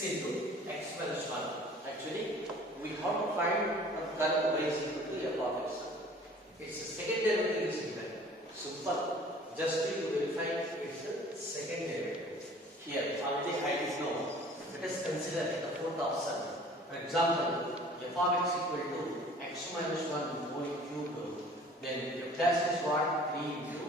6 into x minus 1. Actually, we have to find the curve y is equal to f of x. Its second derivative is given. Simple. Just to verify its second derivative. Here, already height is known. Let us consider the fourth option. For example, f of x equal to x minus 1 whole cube. Then f dash is what? 3 into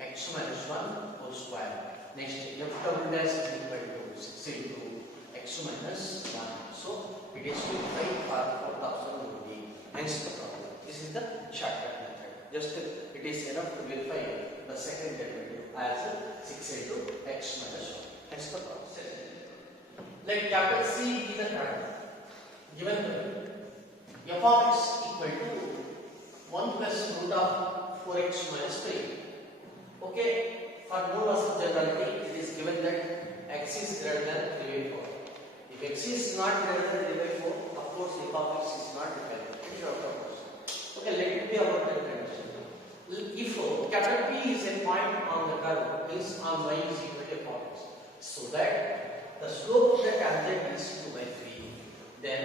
x minus 1 whole square. Next, f double dash is equal to 6 into x minus 1. So, it is verified for fourth option only. Hence the problem. This is the shortcut method. Just it is enough to verify the second derivative as 6 into x minus 1. Hence the problem. Let capital C be the curve. Given f of x equal to 1 plus root of 4x minus 3. Okay, for no loss of generality, it is given that x is greater than 3 by 4. If x is not greater than 3 by 4, of course f of x is not defined. It is out of question. Okay, let it be about the condition. If capital P is a point on the curve, means on y is equal to f of x, so that the slope of the tangent is 2 by 3, then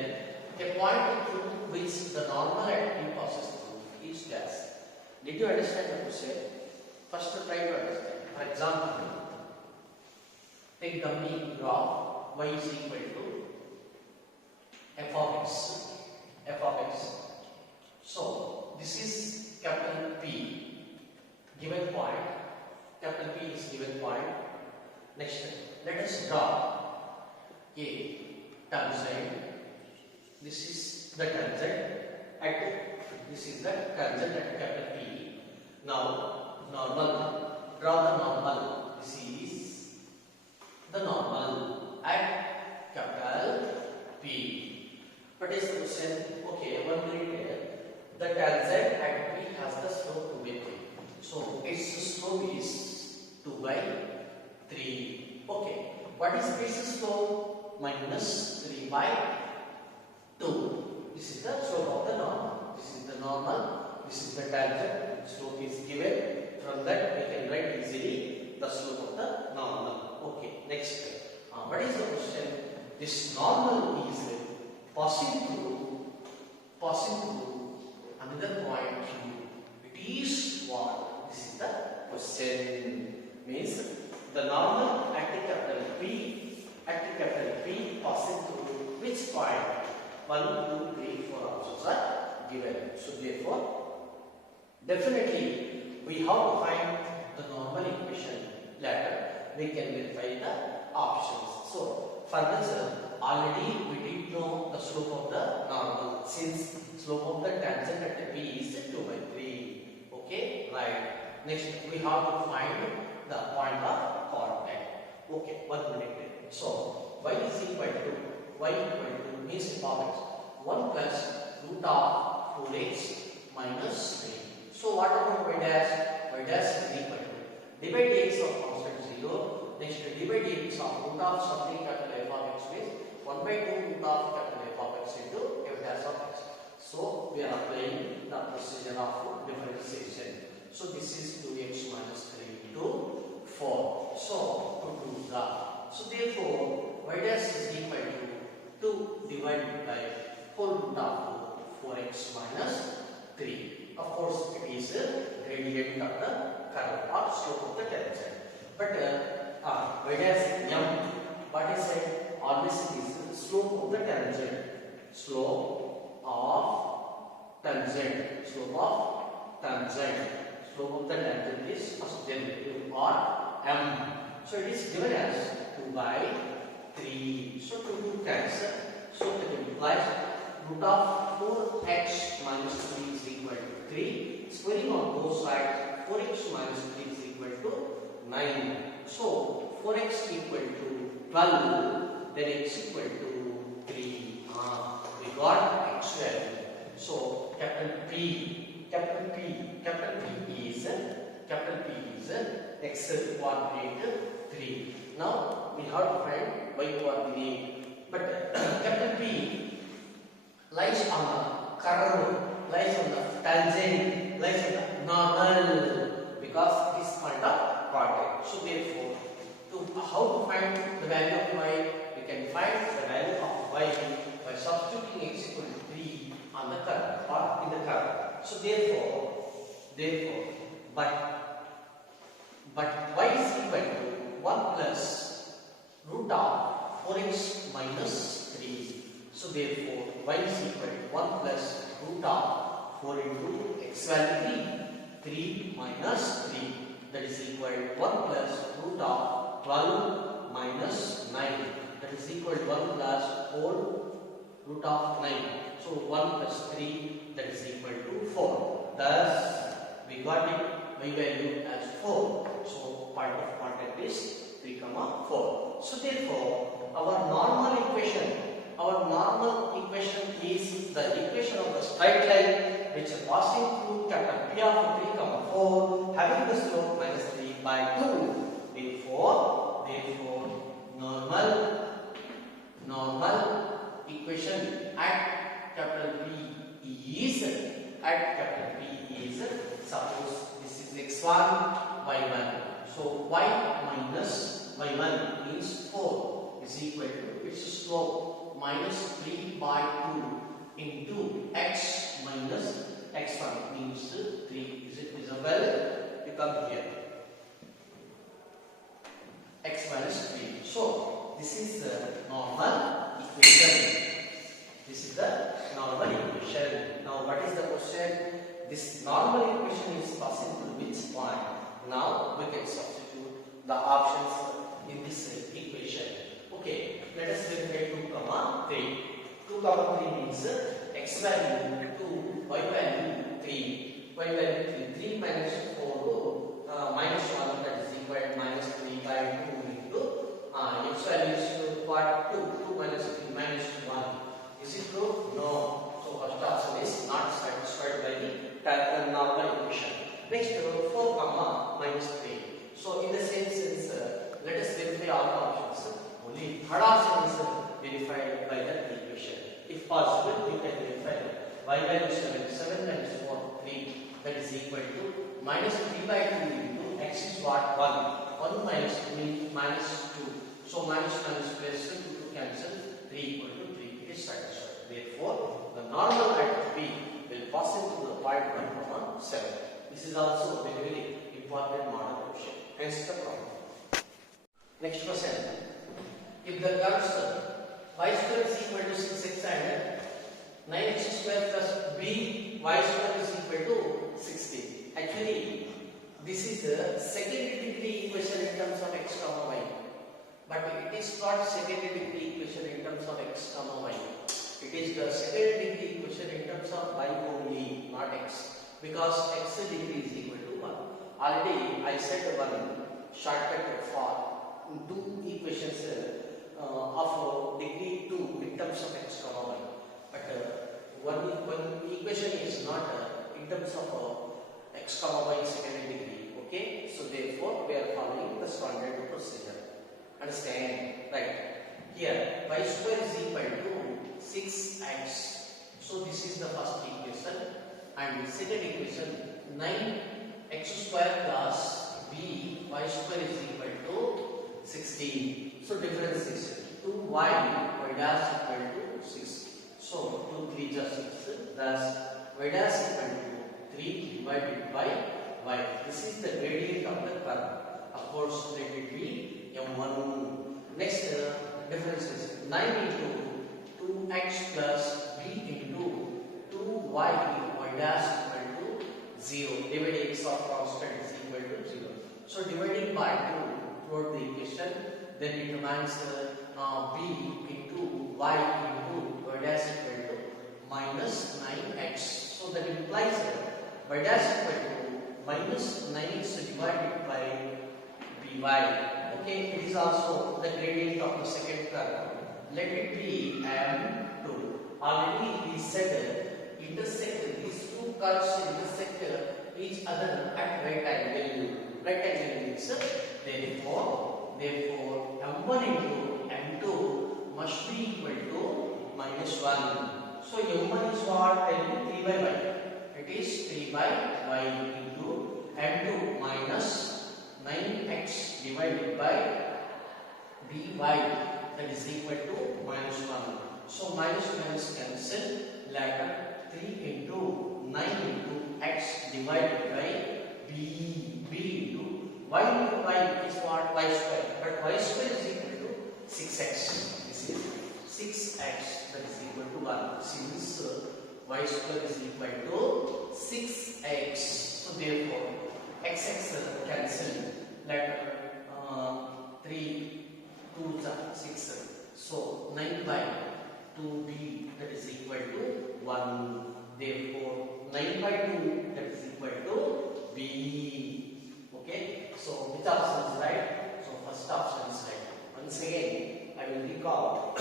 a point through which the normal at P passes through is dash. Did you understand what I said? First, try to understand. For example, take the P graph y is equal to f of x. F of x. So this is capital P, given point. Capital P is given point. Next, let us draw a tangent. This is the tangent at this is the tangent at capital P. Now normal. Draw the normal. This is the normal at capital P. What is the question? Okay, one minute here. The tangent at P has the slope 2 by 3. So its slope is 2 by 3. Okay. What is its slope? Minus 3 by 2. This is the slope of the normal. This is the normal. This is the tangent. Slope is given. From that we can write easily the slope of the normal. Okay. Next. What is the question? This normal is passing through another point Q. It is what? This is the question. Means the normal at the capital P passing through which point? 1, 2, 3, 4 options are given. So therefore, definitely we have to find the normal equation. Later we can verify the options. So for this, already we did know the slope of the normal, since slope of the tangent at P is 2 by 3. Okay, right. Next we have to find the point of contact. Okay, 1 minute. So y is equal to means f of x 1 plus root of 4x minus 3. So what about y dash? Y dash is equal to d by dx of constant 0. Next d by dx of root of something capital f of x means 1 by 2 root of capital f of x into f dash of x. So we are applying the procedure of differentiation. So this is 2x minus 3 into 4. So to do that. So therefore y dash is equal to 2 divided by whole root of 4x minus 3. Of course, it is a gradient of the curve or slope of the tangent. But y dash m, what is it? Always it is the slope of the tangent. Slope of tangent. Slope of tangent. Slope of the tangent is first derivative or m. So it is given as 2 by 3. So to do cancel. So it implies root of 4x minus 3 is equal to 3. Squaring on both sides, 4x minus 3 is equal to 9. So 4x equal to 12, then x equal to 3. We got x value. So capital P is x coordinate 3. Now we have to find y coordinate. But capital P lies on the curve, lies on the tangent, lies on the normal, because it is point of contact. So therefore, how to find the value of y? We can find the value of y by substituting x equal to 3 on the curve or in the curve. So therefore, but y is equal to 1 plus root of 4x minus 3. So therefore, y is equal to 1 plus root of 4 into x value 3 minus 3. That is equal to 1 plus root of 12 minus 9. That is equal to 1 plus 4 root of 9. So 1 plus 3, that is equal to 4. Thus, we got it y value as 4. So point of contact is 3, 4. So therefore, our normal equation is the equation of the straight line which is passing through capital P of 3, 4, having the slope minus 3 by 2. Therefore, normal equation at capital P is suppose this is x1, y1. So y minus y1 means 4 is equal to its slope minus 3 by 2 into x minus x1 means 3. Is it visible? You come here. X minus 3. So this is the normal equation. Now what is the question? This normal equation is passing through which point? Now we can substitute the options in this equation. Okay, let us verify 2, 3. 2, 3 means x value 2, y value 3. Y value 3. 3 minus 4 minus 1, that is equal to minus 3 by 2 into x value is what? 2 minus 3 minus 1. Is it true? No. So first option is not satisfied by the normal equation. Next, 4, minus 3. So in the same sense, let us verify all the options. Only third option is verified by the equation. If possible, you can verify y value 7 minus 4, 3. That is equal to minus 3 by 2 into x is what? 1. 1 minus 3 minus 2. So minus plus 2 to cancel, 3 equal to 3. It is satisfied. Therefore, the normal at P will pass into the point 1, 7. This is also a very important model question. Hence the problem. Next question. If the curves y square is equal to 6x and 9x square plus b y square is equal to 60. Actually, this is the second degree equation in terms of x comma y. But it is not second degree equation in terms of x comma y. It is the second degree equation in terms of y only, not x. Because x degree is equal to 1. Already I said one shortcut for two equations of degree 2 in terms of x comma y. But one equation is not in terms of x comma y second degree. Okay, so therefore we are following the standard procedure. Understand? Right. Here y square is equal to 6x. So this is the first equation, and the second equation 9x square plus b y square is equal to 16. So difference is 2y y dash equal to 6. So 2 3 just 6. Thus y dash equal to 3 divided by y. This is the gradient of the curve. Of course, let it be m1. Next difference is 9 into 2x plus b into 2y y dash equal to 0. Dividing x of constant is equal to 0. So dividing by 2 throughout the equation, then it remains b into y into y dash equal to minus 9x. So that implies y dash equal to minus 9x divided by by. Okay, it is also the gradient of the second curve. Let it be m2. Already we said intersect, these two curves intersect each other at right angle. Right angle means therefore m1 into m2 must be equal to minus 1. So m1 is what? 3 by y. It is 3 by y into m2 minus 9x divided by by. that is equal to minus 1. So minus minus cancel, later 3 into 9 into x divided by b into y into y is what? Y square. But y square is equal to 6x. This is 6x, that is equal to 1. Since y square is equal to 6x, so therefore x cancel, later 3 2 6, so 9 by 2b, that is equal to 1. Therefore 9 by 2, that is equal to b. Okay, so which option is right? So first option is right. Once again I will recall.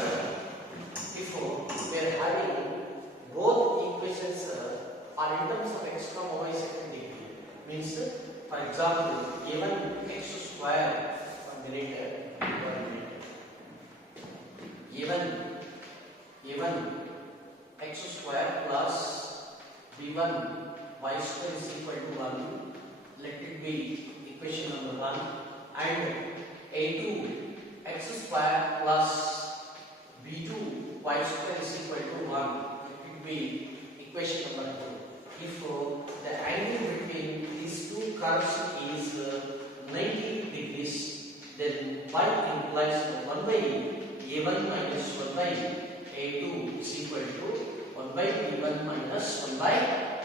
Before we are having both equations are in terms of x comma y second degree. Means, for example, given x square, given x square plus b1 y square is equal to 1. Let it be equation number 1, and a2 x square plus b2 y square is equal to 1. Let it be equation number 2. If the angle between these two curves is 90 degrees, then y implies 1 by a1 minus 1 by a2 is equal to 1 by b1 minus 1 by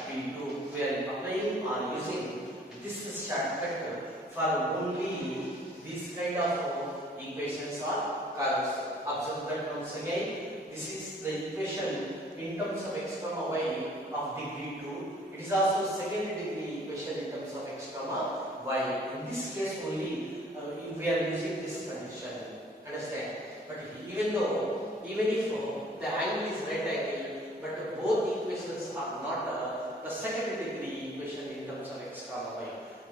b2. We are applying or using this shortcut for only these kind of equations or curves. Observe that once again. This is the equation in terms of x comma y of degree 2. It is also second degree equation in terms of x comma y. In this case only we are using this condition. Understand? But even if the angle is right angle, but both equations are not the second degree equation in terms of x comma y.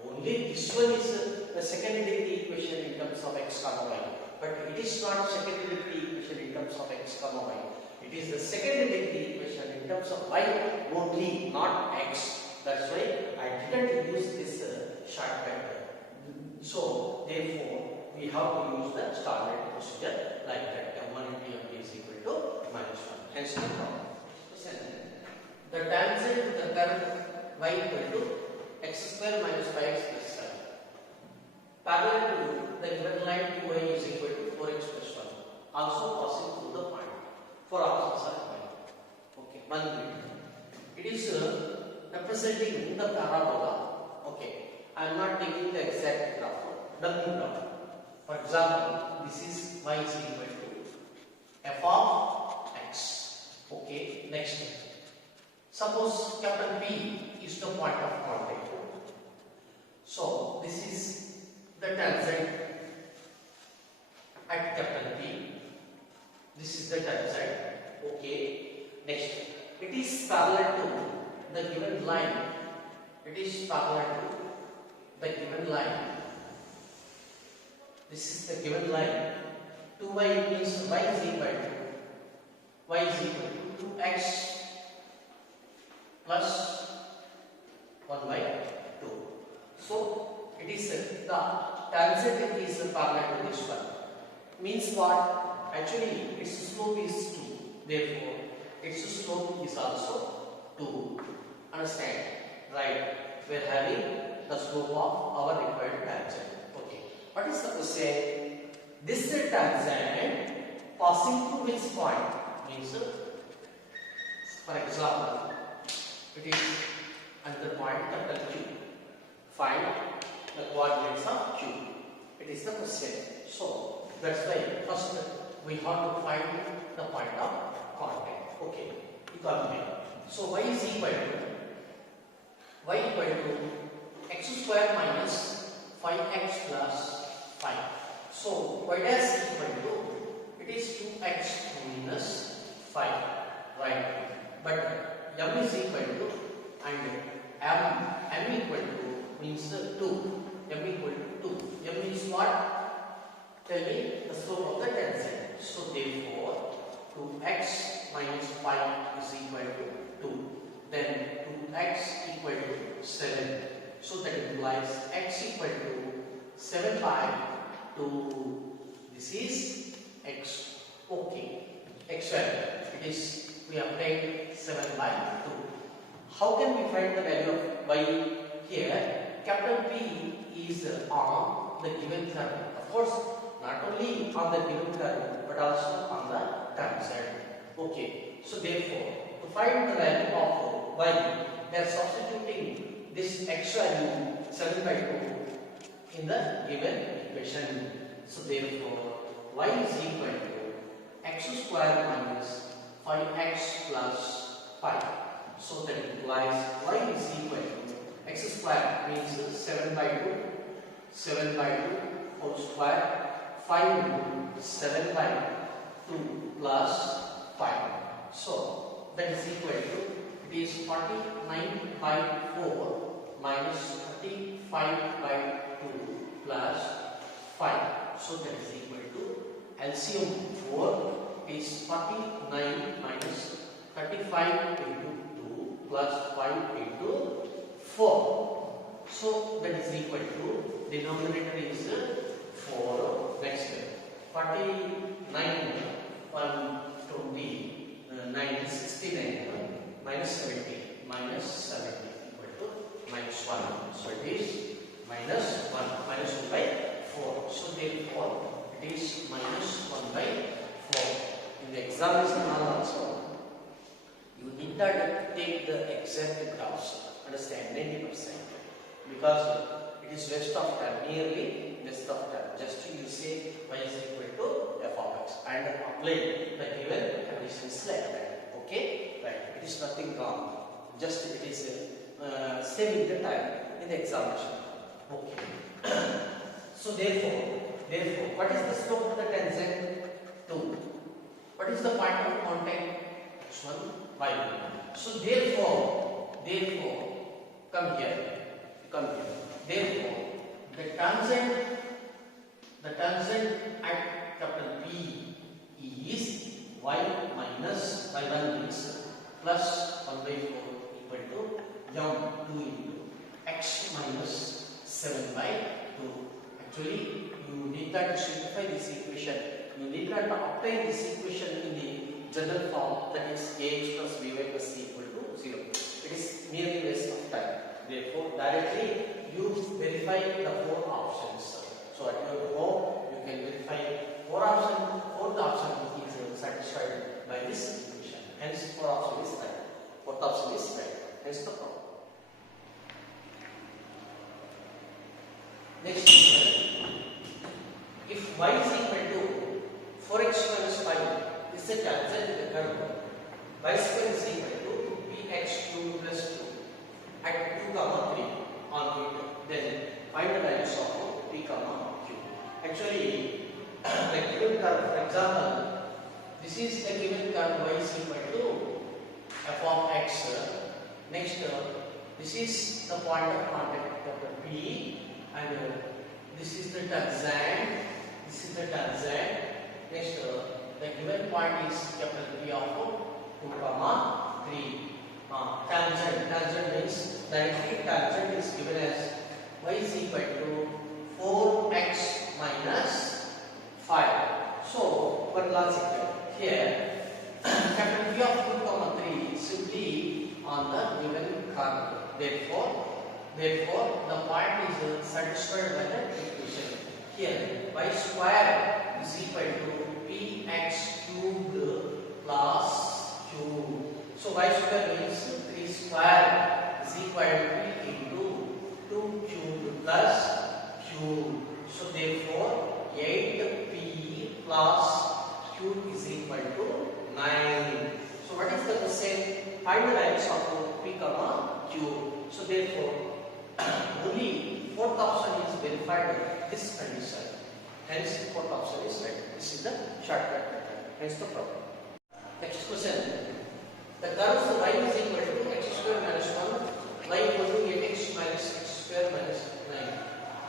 Only this one is the second degree equation in terms of x comma y. But it is not second degree equation in terms of x comma y. It is the second degree equation in terms of y only, not x. That's why I didn't use this shortcut. So therefore we have to use the standard procedure like that. M1 into M is equal to minus 1. Hence the problem. The tangent to the curve y equal to x square minus 5x plus 7. Parallel to the given line 2y is equal to 4x plus 1. Also passing through the point. 4 options are fine. Okay, 1 minute. It is representing the parabola. Okay, I am not taking the exact graph. Dummy graph. For example, this is y is equal to f of x. Okay, next. Suppose capital P is the point of contact. So this is the tangent at capital P. This is the tangent. Okay. Next, it is parallel to the given line. It is parallel to the given line. This is the given line. 2y means y is equal to 2x plus 1 by 2. So it is the tangent is parallel to this one. Means what? Actually its slope is 2. Therefore its slope is also 2. Understand? Right. We are having the slope of our required tangent. Okay. What is the question? This tangent passing through which point? Means, for example, it is at the point capital Q. Find the coordinates of Q. It is the question. So that's why first we have to find the point of contact. Okay, equilibrium. So y is equal to x square minus 5x plus 5. So y dash is equal to, it is 2x minus 5, right? But m is equal to, and m equal to means 2. M equal to 2. M is what? Tell me the slope of the tangent. So therefore 2x minus 5 is equal to 2. Then 2x equal to 7. So that implies x equal to 7 by 2. This is x. Okay, x value. It is we obtained 7 by 2. How can we find the value of y here? Capital P is on the given curve. Of course, not only on the given curve but also on the tangent. Okay, so therefore, to find the value of y, they are substituting this x value 7 by 2 in the given equation. So therefore, y is equal to x square minus 5x plus 5. So that implies y is equal to x square means 7 by 2, 7 by 2 whole square, 5 into 7 by 2 plus 5. So that is equal to, it is 49 by 4 minus 35 by 2 plus 5. So that is equal to LCM 4 is 49 minus 35 into 2 plus 5 into 4. So that is equal to, denominator is 4. Next 49 120 69 minus 70 equal to minus 1. So it is minus 1 by 4. So therefore it is minus 1 by 4. In the examination hall also, you need not take the exact graphs, understand, 90%, because it is waste of time, nearly waste of time. Just you say y is equal to f of x and apply the given conditions like that. Okay, right? It is nothing wrong. Just it is saving the time in the examination. Okay. So therefore, what is the slope of the tangent? 2. What is the point of contact? X1, y1. So therefore, come here. Therefore, the tangent at capital P is y minus y1 means plus 1 by 4 equal to m 2 into x minus 7 by 2. Actually, you need not simplify this equation. You need not obtain this equation in the general form, that is ax plus by plus c equal to 0. It is merely waste of time. Therefore, directly you verify the 4 options. So at your home, you can verify 4 options. 4th option is satisfied by this equation. Hence, 4 option is right. 4th option is right. Hence the problem. Next question. If y is equal to 4x minus 5 is the tangent in the curve, y square is equal to bx cube plus 2 at 2, 3 on it. Then find the values of p, q. Actually, the given curve, for example, this is the given curve y is equal to f of x. Next, this is the point of contact capital P, and this is the tangent. This is the tangent. Next, the given point is capital P of 2, 3. Tangent means directly tangent is given as y is equal to 4x minus 5. So, one logic here, capital P of 2, 3 simply on the given curve. Therefore, the point is satisfied by the equation. Here, y square is equal to px cubed plus q. So y square means 3 square is equal to p into 2 cubed plus q. So therefore 8p plus q is equal to 9. So what is the question? Find the values of p, q. So therefore only 4th option is verified this condition. Hence 4th option is right. This is the shortcut method. Hence the problem. Next question. The curve y is equal to x square minus 1, y equal to 8x minus x square minus 9.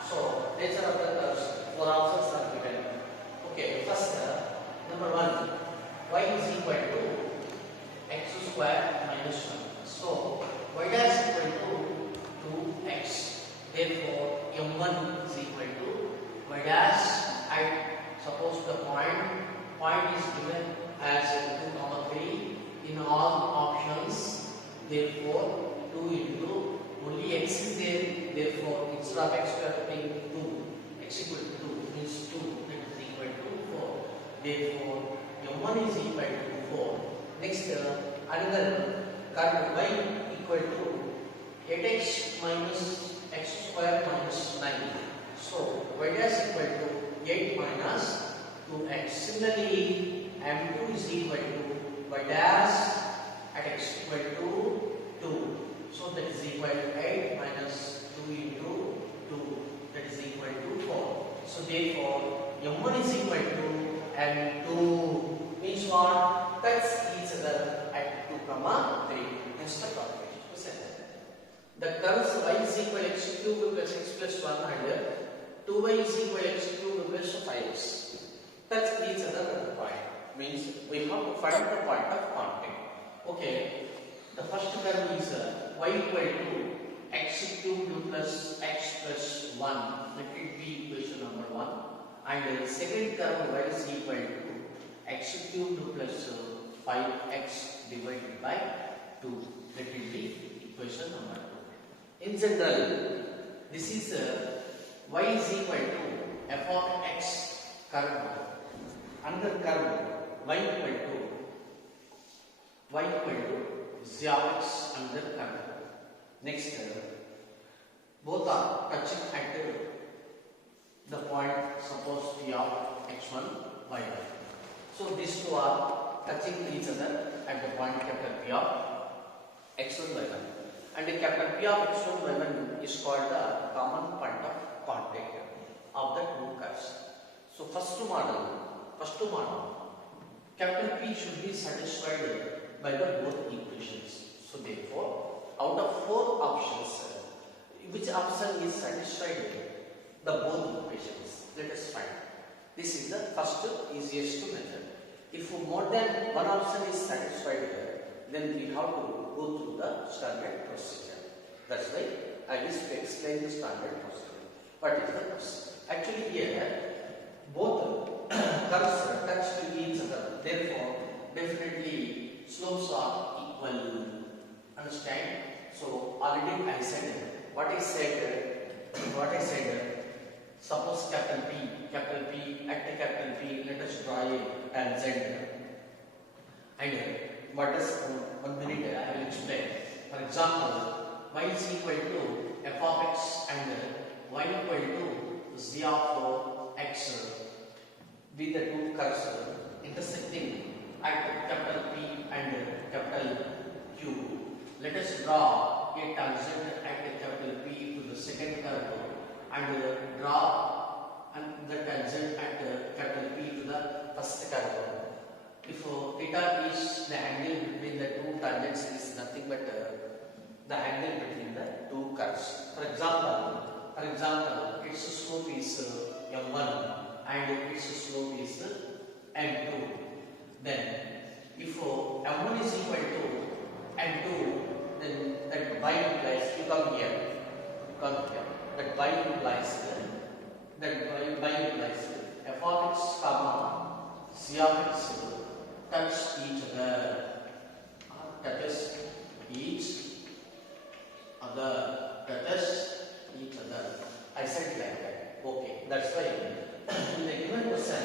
So, nature of the curves, 4 options are given. Okay, first, number 1, y is equal to x square minus 1. So, y dash is equal to 2x. Therefore, m1 is equal to y dash at, suppose the point point is given as 2 comma 3 in all options. Therefore 2 into only x is there. Therefore instead of x we are putting 2. X equal to 2 means 2, that is equal to 4. Therefore m1 is equal to 4. Next another curve y equal to 8x minus x square minus 9. So y dash equal to 8 minus 2x. Similarly, m2 is equal to y dash at x equal to 2. So that is equal to 8 minus 2 into 2. That is equal to 4. So therefore, m1 is equal to m2 means what? Cuts each other at 2 comma 3. Hence the calculation. The curves y is equal to x cube plus x plus 1 and 2y is equal to x cube plus 5x. Touch each other at the point. Means we have to find the point of contact. Okay. The first curve is y equal to x cube plus x plus 1. Let it be equation number 1. And the second curve y is equal to x cube plus 5x divided by 2. Let it be equation number 2. In general, this is y is equal to f of x curve. Another curve y equal to z of x another curve. Next, both are touching at the point suppose p of x1 y1. So these two are touching each other at the point capital P of x1 y1. And the capital P of x1 y1 is called the common point of contact of the two curves. So first model, capital P should be satisfied by the both equations. So therefore, out of 4 options, which option is satisfied the both equations? Let us find. This is the first easiest to measure. If more than one option is satisfied, then we have to go through the standard procedure. That's why I wish to explain the standard procedure. What is the procedure? Actually here, both curves touch to each other. Therefore, definitely slopes are equal. Understand? So already I said what I said. Suppose capital P, at the capital P, let us draw a tangent. And what does 1 minute I will explain. For example, y is equal to f of x and y equal to z of x with the two curves intersecting at capital P and capital Q. Let us draw a tangent at capital P to the second curve and draw the tangent at capital P to the first curve. If theta is the angle between the two tangents, is nothing but the angle between the two curves. For example, its slope is m1 and its slope is m2. Then, if m1 is equal to m2, then that y implies, you come here, that y implies f of x comma c of x touch each other, I said like that. Okay, that's why in the given question,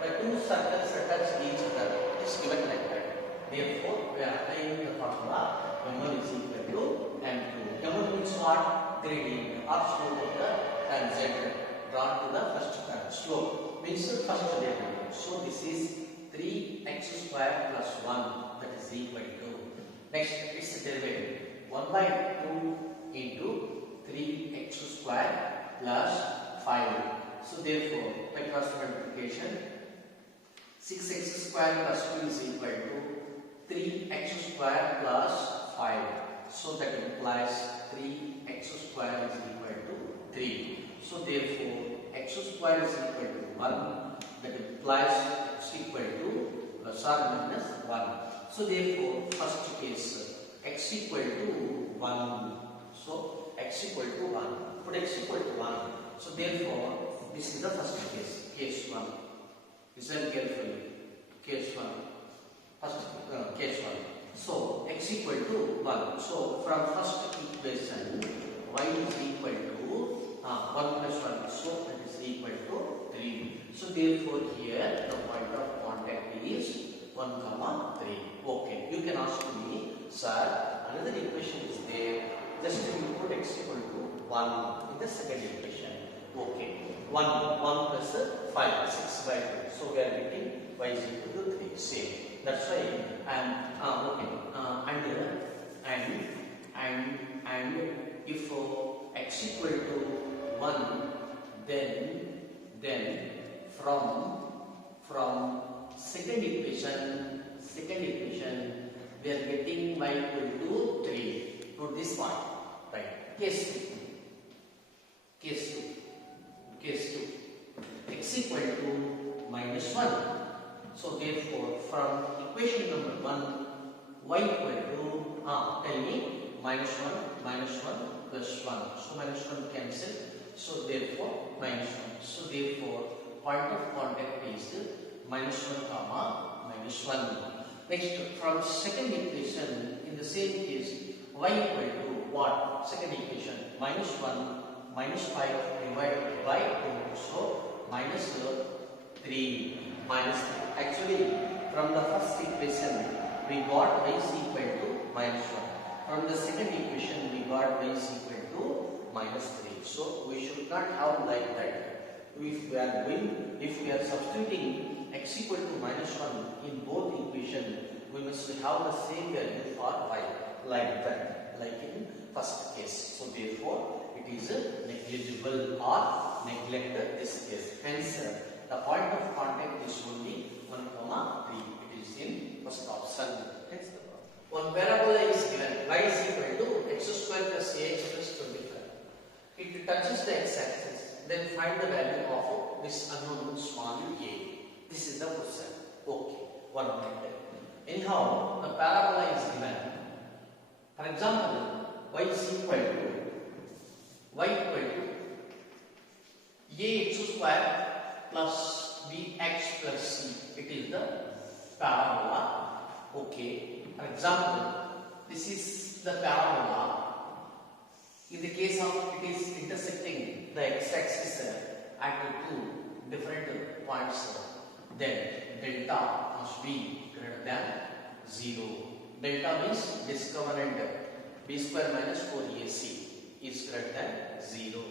the two circles touch each other. It's given like that. Therefore, we are applying the formula m1 is equal to m2. m1 means what? Gradient or slope of the tangent drawn to the first curve. Slope means the first derivative. So this is 3x square plus 1, that is equal to. Next, its derivative 1 by 2 into 3x square plus 5. So therefore, by cross multiplication, 6x square plus 2 is equal to 3x square plus 5. So that implies 3x square is equal to 3. So therefore, x square is equal to 1. That implies x equal to plus or minus 1. So therefore, first case, x equal to 1. So x equal to 1. Put x equal to 1. So therefore, this is the first case, case 1. Listen carefully. case 1. First case 1. So x equal to 1. So from first equation, y is equal to 1 plus 1. So it is equal to 3. So therefore here the point of contact is 1, 3. Okay. You can ask me, sir, another equation is there. Just you put x equal to 1 in the second equation. Okay. 1 plus 5, 6 by 2. So we are getting y is equal to 3. Same. That's why I am okay. And if x equal to 1, then from second equation we are getting y equal to 3 to this point, right? Case 2 x equal to minus 1. So therefore from equation number 1 y equal to tell me minus 1 plus 1. So minus 1 cancel. So therefore minus 1. So therefore point of contact is minus 1 comma minus 1. Next, from second equation in the same case y equal to what? Second equation minus 1 minus 5 divided by 2. So minus 3 minus 3. Actually from the first equation we got y is equal to minus 1. From the second equation we got y is equal to minus 3. So we should not have like that. If we are substituting x equal to minus 1 in both equations, we must have the same value for y, like that, like in first case. So therefore it is negligible or neglected this case. Hence the point of contact is only 1, 3. It is in first option. Hence the problem. One parabola is given, y is equal to x square plus ax plus 25. It touches the x-axis, then find the value of this unknown small a. This is the question. Okay, 1 minute. Anyhow, the parabola is given. For example, y is equal to ax square plus bx plus c. It is the parabola. Okay. For example, this is the parabola. In the case of it is intersecting the x-axis at two different points, then delta must be greater than 0. Delta means discriminant b square minus 4ac is greater than 0.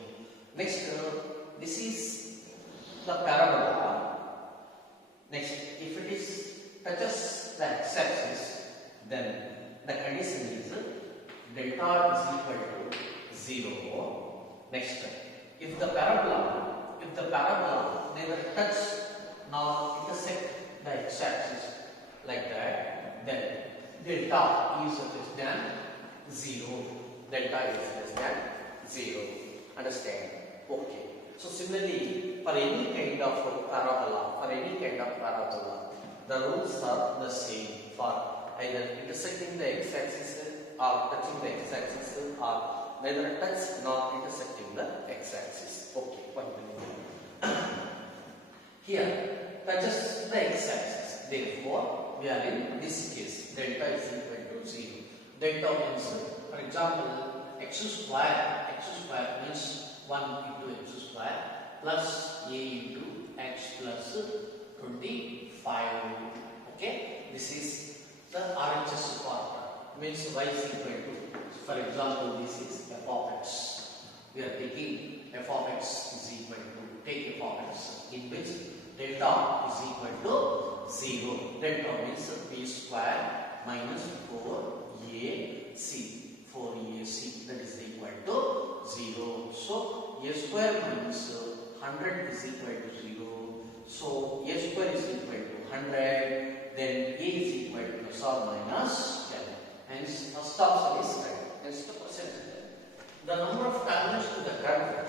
Next, this is the parabola. Next, if it is touches the x-axis, then the condition is delta is equal to 0. Next, if the parabola neither touch nor intersect the x-axis like that, then delta is less than 0. Delta is less than 0. Understand? Okay. So similarly, for any kind of parabola, the rules are the same for either intersecting the x-axis or touching the x-axis or neither touch nor intersecting the x-axis. Okay, 1 minute. Here touches the x-axis. Therefore, we are in this case. Delta is equal to 0. Delta means, for example, x square means 1 into x square plus a into x plus 25. Okay, this is the RHS part. Means y is equal to, for example, this is f of x. We are taking f of x is equal to, take f of x in which delta is equal to 0. Delta means b square minus 4ac. 4ac, that is equal to 0. So a square minus 100 is equal to 0. So a square is equal to 100. Then a is equal to plus or minus 10. Hence, first option is right. Hence, the percentage. The number of terminals to the current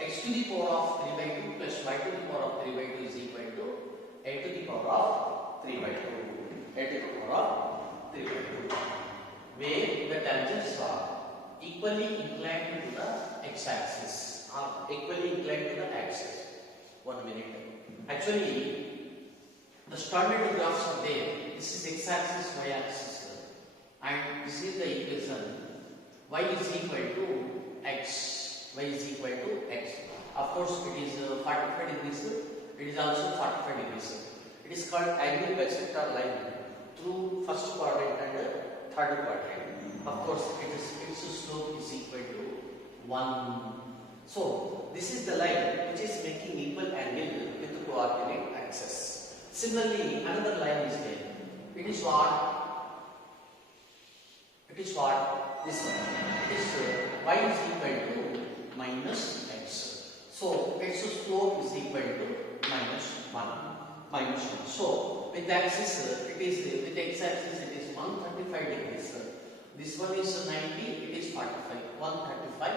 x to the power of 3 by 2 plus y to the power of 3 by 2 is equal to a to the power of 3 by 2. A to the power of 3 by 2. Where the tangents are equally inclined to the x-axis or equally inclined to the axis. 1 minute. Actually, the The standard graphs are there. This is x-axis, y-axis, and this is the equation. Y is equal to x. Y is equal to x. Of course, it is 45 degrees. It is also 45 degrees. It is called angle bisector line through first quadrant and third quadrant. Of course, its slope is equal to 1. So this is the line which is making equal angle with the coordinate axis. Similarly, another line is there. It is what? It is what? This one. It is y is equal to minus x. So its slope is equal to minus 1. So with axis, it is with x-axis it is 135 degrees. This one is 90. It is 45. 135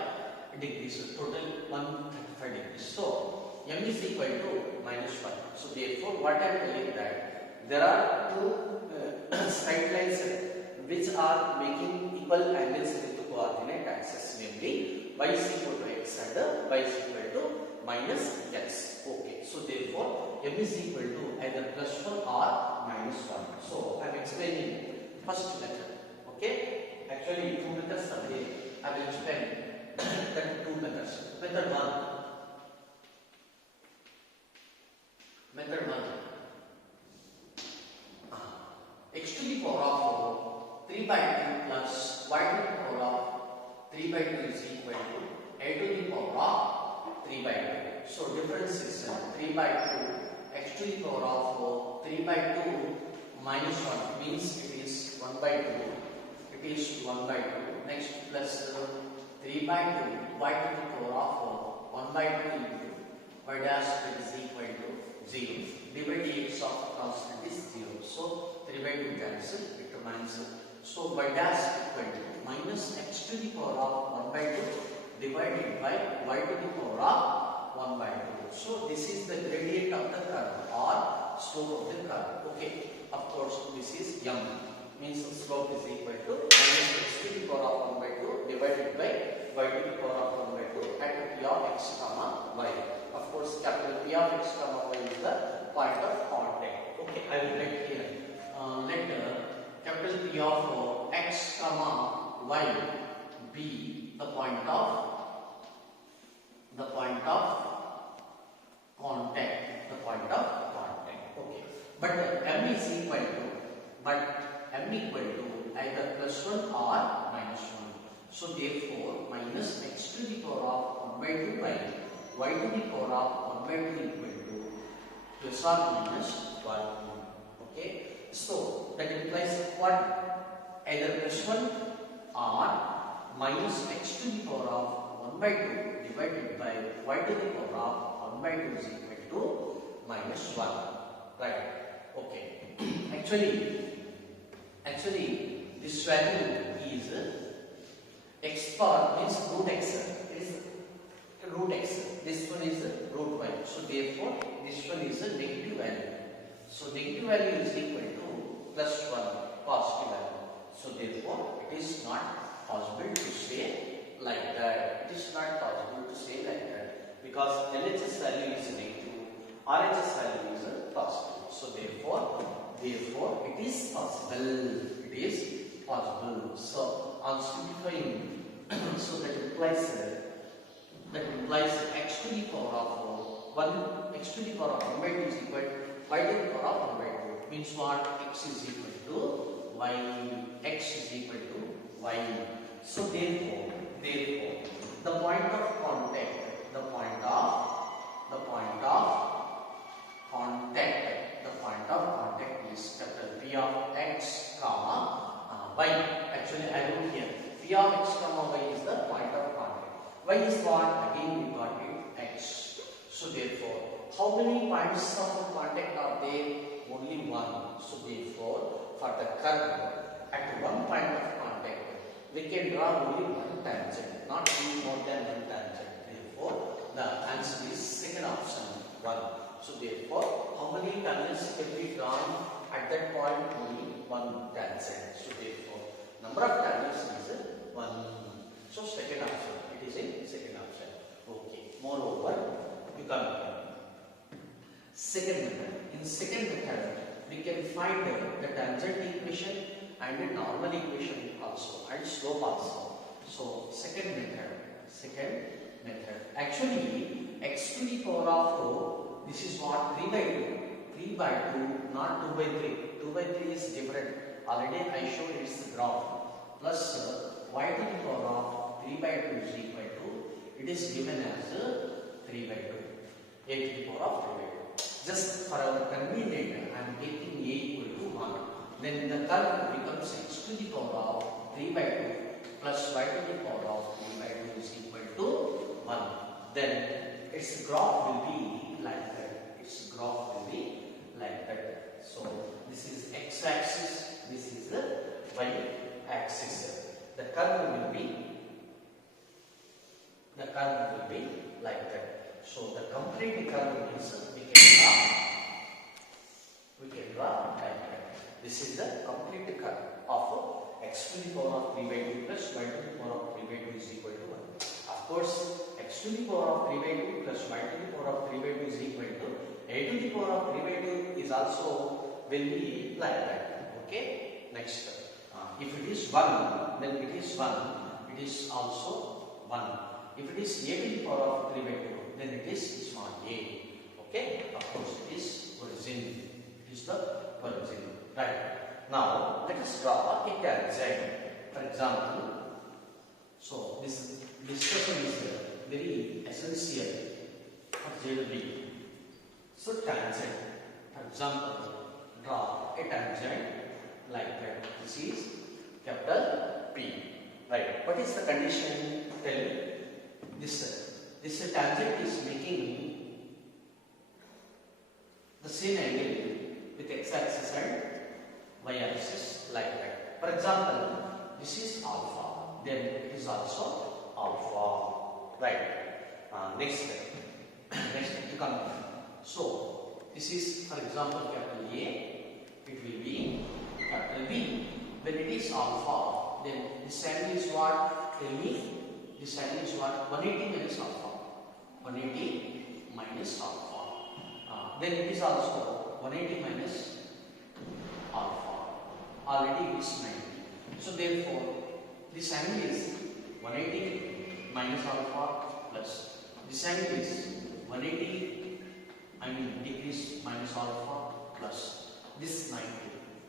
degrees. Total 135 degrees. So m is equal to minus 1. So therefore, what I am telling that there are two straight lines which are making equal angles with the coordinate axis, namely y is equal to x and y is equal to minus x. Okay, so therefore m is equal to either plus 1 or minus 1. So I am explaining first method. Okay, actually two methods are there. I will explain that two methods. Method 1. Method 1. X to the power of 3 by 2 plus y to the power of 3 by 2 is equal to a to the power of 3 by 2. So difference is 3 by 2. X to the power of 3 by 2 minus 1 means it is 1 by 2. It is 1 by 2. Next plus 3 by 2 y to the power of 1 by 2 into y dash is equal to 0. Divided x of constant is 0. So 3 by 2 cancel, it remains. So y dash equal to minus x to the power of 1 by 2 divided by y to the power of 1 by 2. So this is the gradient of the curve or slope of the curve. Okay, of course this is m, means the slope is equal to minus x to the power of 1 by 2 divided by y to the power of 1 by 2 at p of x comma y. Of course, capital P of x comma y is the point of contact. Okay, I will write here. Let capital P of x comma y be the point of contact. Okay, but m equal to either plus 1 or minus 1. So therefore, minus x to the power of 1 by 2 by y to the power of 1 by 2 equal to plus or minus 1. Okay, so that implies what? Either plus 1 or minus x to the power of 1 by 2 divided by y to the power of 1 by 2 is equal to minus 1. Right? Okay. Actually, this value is x power means root x. It is root x. This one is root y. So therefore, this one is a negative value. So negative value is equal to plus 1 positive value. So therefore, it is not possible to say like that. It is not possible to say like that because LHS value is negative, RHS value is positive. So therefore, it is possible. It is possible. So on simplifying, so that implies x to the power of 1, x to the power of 1 by 2 is equal to y to the power of 1 by 2. Means what? X is equal to y. X is equal to y. So therefore, the point of contact is capital P of x comma y. Actually, I wrote here P of x comma y is the point of contact. Y is what? Again we got it x. So therefore, how many points of contact are there? Only one. So therefore, for the curve at one point of contact, we can draw only one tangent, not more than one tangent. Therefore, the answer is second option 1. So therefore, how many tangents can be drawn at that point? Only one tangent. So therefore, number of tangents is 1. So second option. It is in second option. Okay. Moreover, you come second method. In second method, we can find the tangent equation and the normal equation also and slope also. So second method. Actually, x to the power of 4, this is what 3 by 2. 3 by 2, not 2 by 3. 2 by 3 is different. Already I showed its graph. Plus y to the power of 3 by 2 is equal to, it is given as 3 by 2. A to the power of 3 by 2. Just for our convenience, I am taking a equal to 1. Then the curve becomes x to the power of 3 by 2 plus y to the power of 3 by 2 is equal to 1. Then its graph will be like that. So this is x-axis, this is the y-axis. The curve will be like that. So the complete curve means we can draw like that. This is the complete curve of x to the power of 3 by 2 plus y to the power of 3 by 2 is equal to 1. Of course, x to the power of 3 by 2 plus y to the power of 3 by 2 is equal to a to the power of 3 by 2 is also will be like that. Okay. Next, if it is 1, then it is 1. It is also 1. If it is a to the power of 3 by 2, then it is small a. Okay. Of course, it is origin. It is the origin. Right. Now, let us draw a tangent. For example, so this discussion is very essential for JEE. So, tangent. For example, draw a tangent like that. This is capital P. Right. What is the condition? Tell me. This tangent is making the same angle with x-axis and y-axis like that. For example, this is alpha, then it is also alpha. Right. Next to come. So this is, for example, capital A. It will be capital B. When it is alpha, then this angle is what? Tell me. This angle is what? 180 minus alpha. 180 minus alpha. Then it is also 180 minus alpha. Already it is 90. So therefore, this angle is 180 minus alpha plus this angle is 180 degrees minus alpha plus this 90.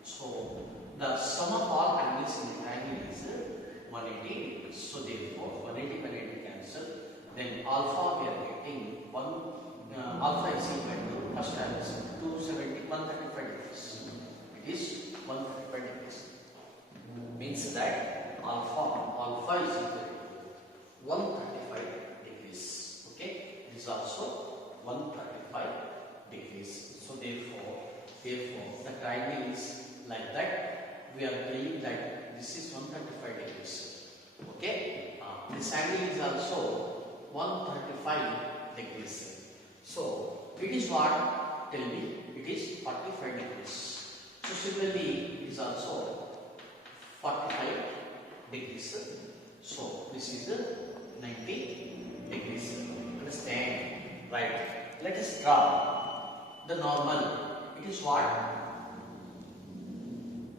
So the sum of all angles in the triangle is 180 degrees. So therefore, 180 cancel. Then alpha we are getting alpha is equal to first angle 135 degrees. It is 135 degrees. Means that alpha is equal to 135 degrees. Okay, this is also 135 degrees. So therefore the triangle is like that. We are telling that this is 135 degrees. Okay, this angle is also 135 degrees. So it is what? Tell me. It is 45 degrees. So similarly, it is also 45 degrees. So this is the 90 degrees. Understand? Right. Let us draw the normal. It is what?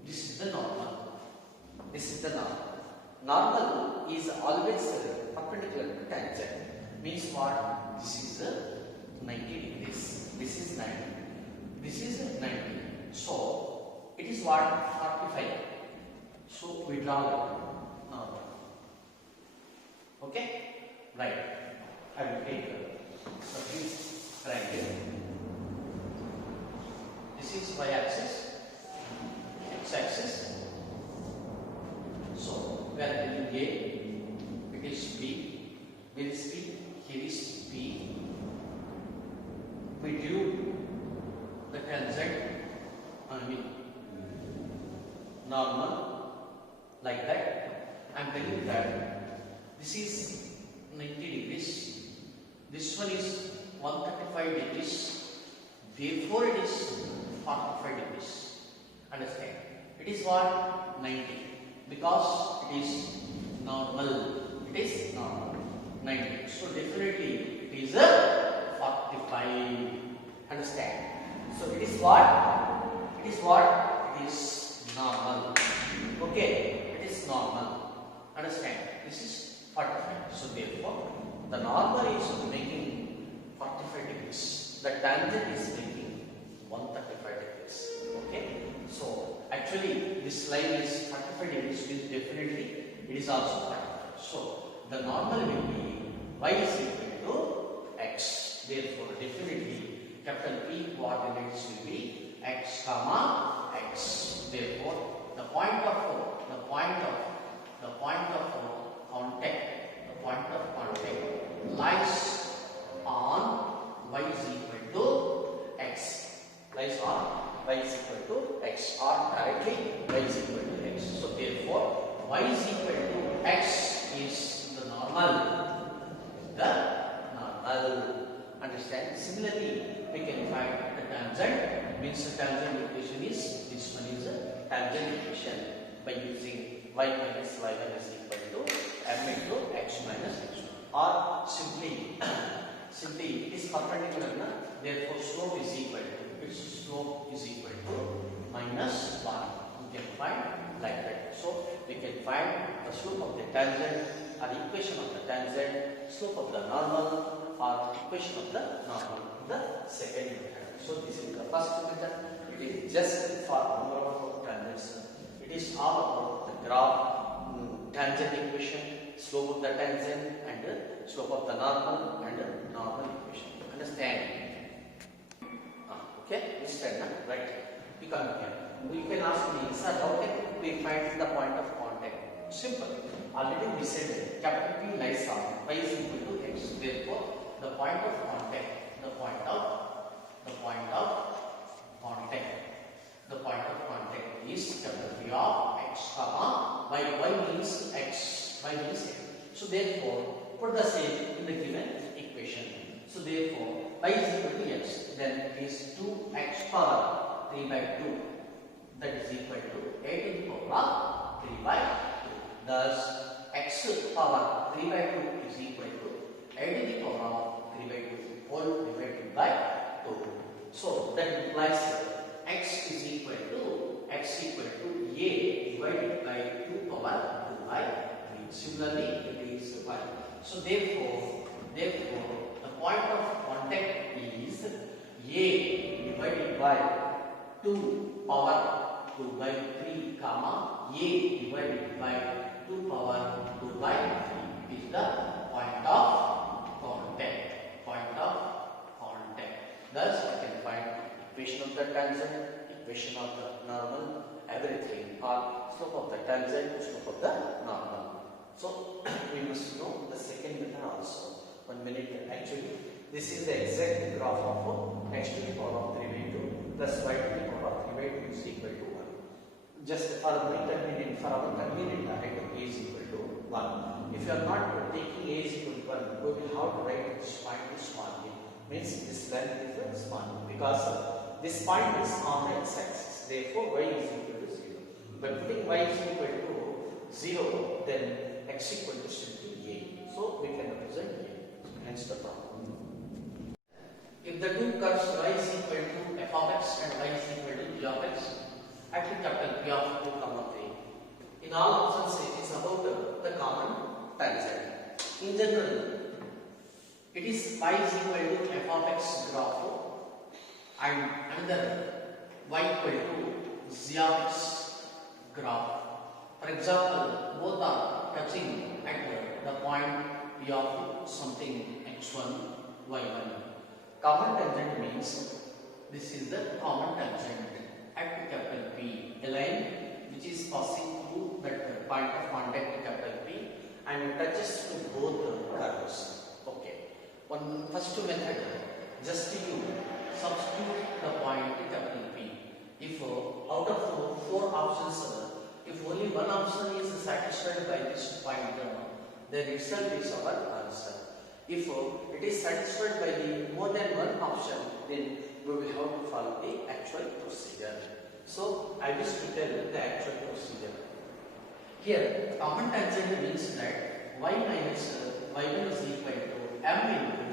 This is the normal. This is the normal. Normal is always perpendicular to tangent. Means what? This is 90 degrees. This is 90. This is 90. So it is what? 45. So we draw it now. Okay? Right. I will take this triangle. This is y-axis, x-axis. So we are taking A, it is B, where is B? Here is B. We drew the tangent, normal, like that. I am telling that this is 90 degrees, this one is 135 degrees, therefore it is 45 degrees. Understand? It is what? 90. Because it is normal. It is normal. 90. So definitely it is a 45. Understand? So it is what? It is the normal is making 45 degrees. The tangent is making 135 degrees. Okay. So actually this line is 45 degrees, means definitely it is also 45. So the normal will be y is equal to x. Therefore definitely capital P coordinates will be x comma x. Therefore the point of contact lies on y is equal to x. Lies on y is equal to x, or directly y is equal to x. So therefore y is equal to x is the normal. Understand? Similarly, we can find the tangent. Means the tangent equation is, this one is a tangent equation by using y minus y1 is equal to m into x minus x1, or simply it is perpendicular, therefore slope is equal to minus 1. We can find like that. So we can find the slope of the tangent, or equation of the tangent, slope of the normal, or equation of the normal, the second method. So this is the first method. It is just for number of tangents. It is all about the graph, tangent equation, slope of the tangent, and slope of the normal, and normal equation. Understand? Okay, understand, right? We come here. You can ask me, sir, how can we find the point of contact? Simple. Already we said capital P lies on y is equal to x. Therefore, the point of contact is capital P of x comma y. Y means x. So therefore, put the same in the given equation. So therefore, y is equal to x. Then it is 2x power 3 by 2. That is equal to a to the power 3 by 2. Thus, x power 3 by 2 is equal to a to the power 3 by 2 whole divided by 2. So that implies x is equal to a divided by 2 power 2 by 3. Similarly, it is y. So therefore, the point of contact is a divided by 2 power 2 by 3, comma a divided by 2 power 2 by 3 is the point of contact. Thus, I can find equation of the tangent, equation of the normal, everything, or slope of the tangent, slope of the normal. So we must know the second method also. 1 minute. Actually, this is the exact graph of x to the power of 3 by 2 plus y to the power of 3 by 2 is equal to 1. Just for our convenience, I took a is equal to 1. If you are not taking a is equal to 1, we will have to write this point is small. Means this length is small, because this point is on the x-axis. Therefore, y is equal to 0. By putting y is equal to 0, then x equal to simply a. So we can represent a. Hence the problem. If the two curves y is equal to f of x and y is equal to g of x, at the capital P of 2, 3. In all options, it is about the common tangent. In general, it is y is equal to f of x graph and another y equal to z of x graph. For example, both are touching at the point P of something x1, y1. Common tangent means this is the common tangent at capital P, a line which is passing through that point of contact capital P and touches to both curves. Okay. One first method, just you substitute the point capital P. If out of 4 options, if only one option is satisfied by this point, then itself is our answer. If it is satisfied by the more than one option, then we will have to follow the actual procedure. So I wish to tell the actual procedure. Here, common tangent means that y minus y1 is equal to m into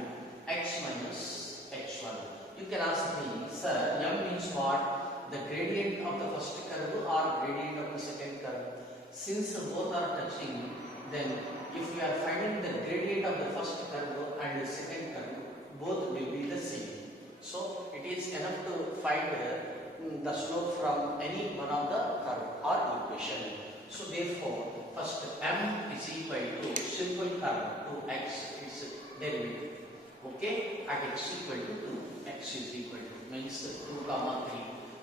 x minus x1. You can ask me, sir, m means what? The gradient of the first curve or gradient of the second curve? Since both are touching then if we are finding the gradient of the first curve and the second curve, both will be the same. So it is enough to find the slope from any one of the curve or equation. So therefore, first m is equal to simple curve to x is derivative. Okay, at x equal to 2, x is equal to means 2 comma 3.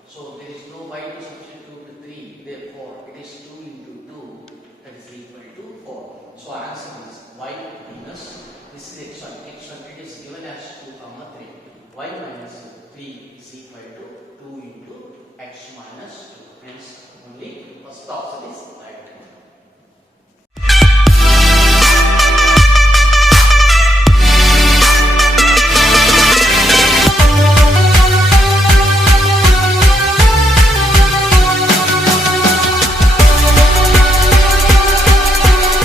So there is no y to substitute 3. Therefore, it is 2 into 2, that is equal to 4. So our answer is y minus, this is x1, it is given as 2 comma 3. Y minus 3 is equal to 2 into x minus 2. Hence, only first option is